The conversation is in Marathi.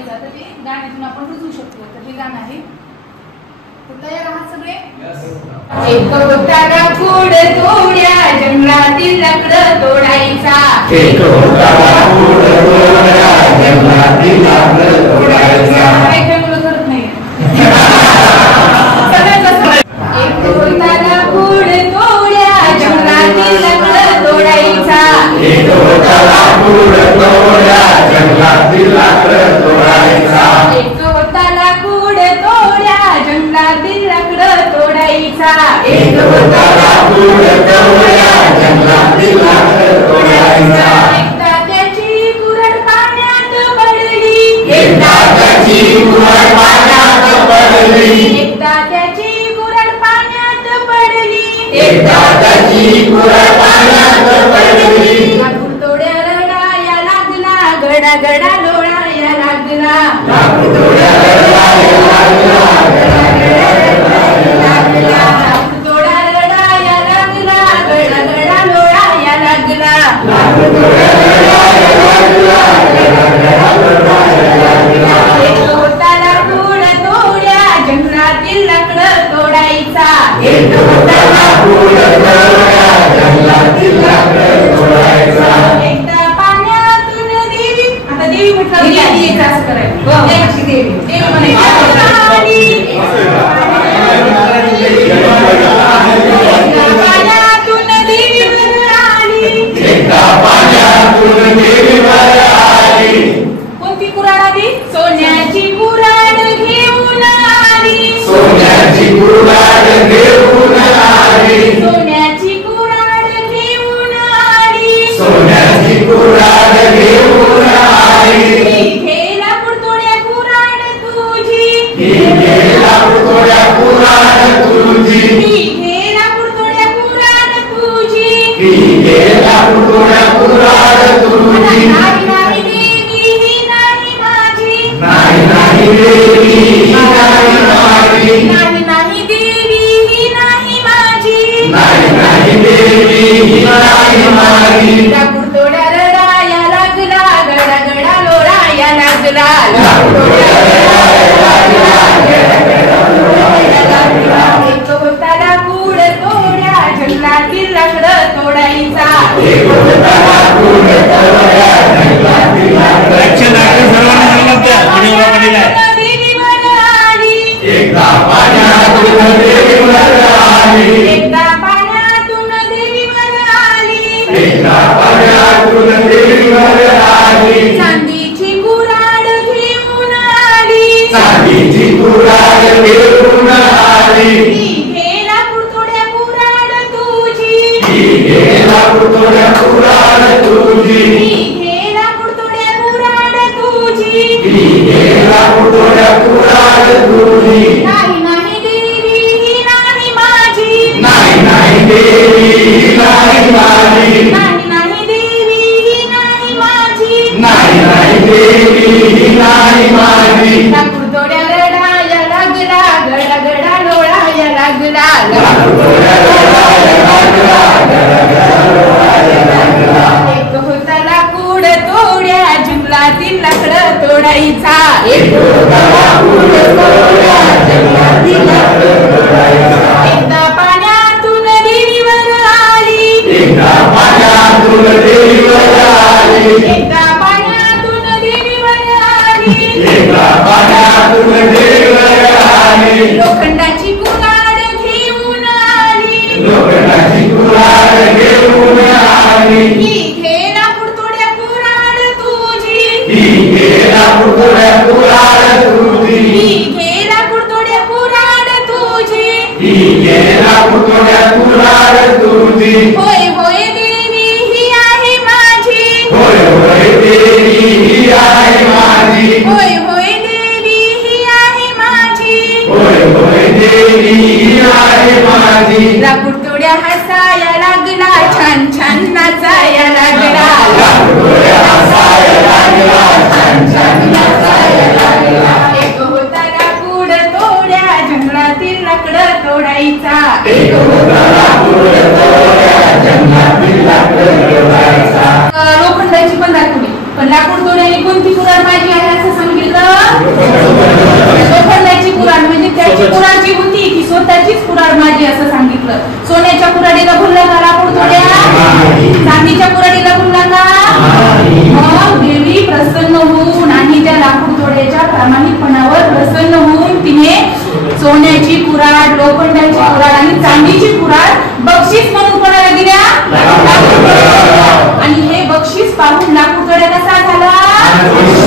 तोडायचा, तर ते गाण्यातून आपण रुजू शकतो. तर हे गाणं आहे. तयार आहात सगळे? एक होता लाकूड तोड्या जंगलातील लाकड तोडायचा. एक होता लाकूड तोड्या जंगलातील लाकड तोडायचा. काय मुलं करत नाही. एक होता लाकूड तोड्या जंगलातील लाकड तोडायचा. एक होता लाकूड तोड्या जंगलातील लाकड तोडायचा. एक होता लाकूड तोड्या जंगलातील लाकड तोडायचा. एक होता लाकूड तोड्या जंगलातील लाकड तोडायचा. एकदा त्याची कुऱ्हाड पाण्यात पडली. एकदा त्याची कुऱ्हाड पाण्यात पडली. एकदा त्याची कुऱ्हाड पाण्यात पडली. एकदा त्याची कुऱ्हाड पाण्यात पडली. लाकूड तोड्या रडाया लागला, गडा गडा लोळाया लागला. लाकूड तोड्या रडाया लागला, गडा गडा लागला. लाकूड तोड्या रडाया लागला, गडा गडा लोळाया लागला. लाकूड तोड्या रडाया लागला, गडा गडा लागला. एक होता लाकूड तोड्या जंगलातील लाकड तोडायचा. एक होता लाकूड तोड्या जंगलातील लाकड तोडायचा. एकदा पाण्यातून देवी, आता देवी म्हटलं देवी असं करायचं. देवाची देवी देवी म्हणायची. पाण्यातून देवी वर आली. एकदा पाण्यातून देवी वर आली. कोणती कुऱ्हाड आली? सोन्याची कुऱ्हाड घेऊन आली. सोन्याची कुऱ्हाड घेऊन आली. सोन्याची कुऱ्हाड घेऊन आली. सोन्याची कुऱ्हाड घेऊन आली. घे लाकूड तोड्या कुऱ्हाड तुझी. ही लाकूड तोड्या कुऱ्हाड तुझी. घे लाकूड तोड्या कुऱ्हाड तुझी. ही लाकूड तोड्या कुऱ्हाड तुझी. नाही नाही देवी ही नाही माझी. नाही नाही देवी ही नाही माझी. नाही नाही देवी ही नाही माझी. नाही नाही देवी ही नाही माझी. लाकूड तोड्या रडाया लागला, गडा गडा लोळाया लागला. लाकूड तोड्या रडाया लागला, गडा गडा लोळाया लागला. एक होता लाकूड तोड्या जंगलातील लाकड तोडायचा. एक होता लाकूड तोड्या जंगलातील लाकड देवीवर आली. एकदा पाण्यातून देवीवर आली. एकदा पाण्यातून देवीवर आली. एकदा पाण्यातून देवीवर आली. चांदीची कुऱ्हाड घेऊन आली. चांदीची कुऱ्हाड घेऊन आली. घे लाकूड तोड्या कुऱ्हाड तुझी. ही लाकूड तोड्या कुऱ्हाड तुझी. घे लाकूड तोड्या कुऱ्हाड तुझी. ही लाकूड तोड्या कुऱ्हाड तुझी. नाही नाही देवी ही नाही माझी. नाही नाही देवी ही नाही माझी. नाही नाही देवी ही नाही माझी. नाही नाही देवी ही नाही माझी. लाकूड तोड्या रडाया लागला, गडा गडा लोळाया लागला. लाकूड तोड्या रडाया लागला, गडा गडा लोळाया लागला. एक होता लाकूड तोड्या जंगलातील लाकड तोडायचा. एक होता लाकूड तोड्या जंगलातील लाकड तोडायचा. एकदा पाण्यातून देवीवर आली. एकदा पाण्यातून देवीवर आली. एकदा पाण्यातून देवीवर आली. एकदा पाण्यातून देवीवर आली. लोखंडाची कुऱ्हाड घेऊन आली. लोखंडाची कुऱ्हाड घेऊन आली. घे लाकूड तोड्या कुऱ्हाड तुझी. ही लाकूड तोड्या कुऱ्हाड तुझी. घे लाकूड तोड्या कुऱ्हाड तुझी. ही लाकूड तोड्या कुऱ्हाड तुझी. होय होय देवी ही आहे माझी. होय होय देवी ही आहे माझी. होय होय देवी ही आहे माझी. होय होय देवी ही आहे माझी. लाकूड तोड्या हसाया लागला, छान छान नाचाया लागला. लाकूड तोड्या हसाया लागला, छान छान नाचाया लागला. एक होता लाकूड तोड्या जंगलातील लाकड तोडायचा. एक होता लाकूड तोड्या जंगलातील लाकड तोडायचा. लोखंडाची पण लाकूड, पण लाकूड तोड्याने कोणती कुऱ्हाड माझी आहे असं सांगितलं कुऱ्हाड माझी असं सांगितलं. सोन्याच्या कुऱ्हाडीला भुलला का लाकूड तोड्या? चांदीच्या कुऱ्हाडीला भुलला का? मग देवी प्रसन्न होऊन आणि त्या लाकूड तोड्याच्या प्रामाणिकपणावर प्रसन्न होऊन तिने सोन्याची कुऱ्हाड, लोखंडाची कुऱ्हाड आणि चांदीची कुऱ्हाड बक्षीस म्हणून कोणाला दिल्या? आणि हे बक्षीस पाहून लाकूड तोड्या कसा झाला?